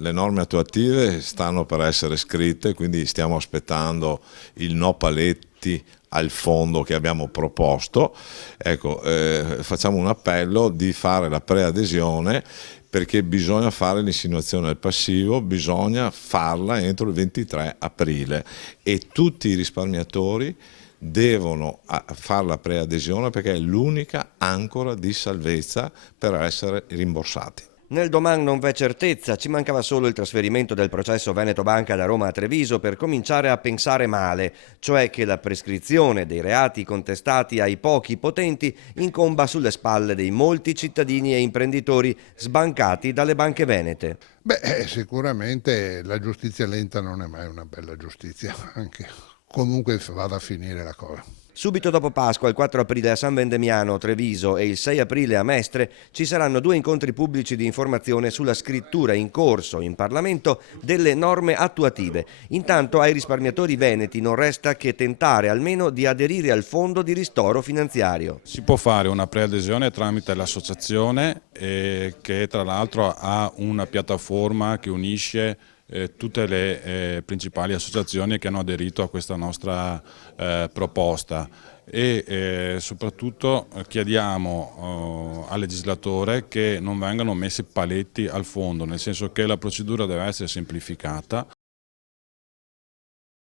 Le norme attuative stanno per essere scritte, quindi stiamo aspettando il no paletti al fondo che abbiamo proposto. Ecco, facciamo un appello di fare la preadesione perché bisogna fare l'insinuazione del passivo, bisogna farla entro il 23 aprile e tutti i risparmiatori devono fare la preadesione perché è l'unica ancora di salvezza per essere rimborsati. Nel domani non v'è certezza, ci mancava solo il trasferimento del processo Veneto Banca da Roma a Treviso per cominciare a pensare male, cioè che la prescrizione dei reati contestati ai pochi potenti incomba sulle spalle dei molti cittadini e imprenditori sbancati dalle banche venete. Sicuramente la giustizia lenta non è mai una bella giustizia, anche comunque vada a finire la cosa. Subito dopo Pasqua, il 4 aprile a San Vendemiano, Treviso e il 6 aprile a Mestre, ci saranno 2 incontri pubblici di informazione sulla scrittura in corso in Parlamento delle norme attuative. Intanto ai risparmiatori veneti non resta che tentare almeno di aderire al fondo di ristoro finanziario. Si può fare una preadesione tramite l'associazione che tra l'altro ha una piattaforma che unisce tutte le principali associazioni che hanno aderito a questa nostra proposta e soprattutto chiediamo al legislatore che non vengano messi paletti al fondo, nel senso che la procedura deve essere semplificata.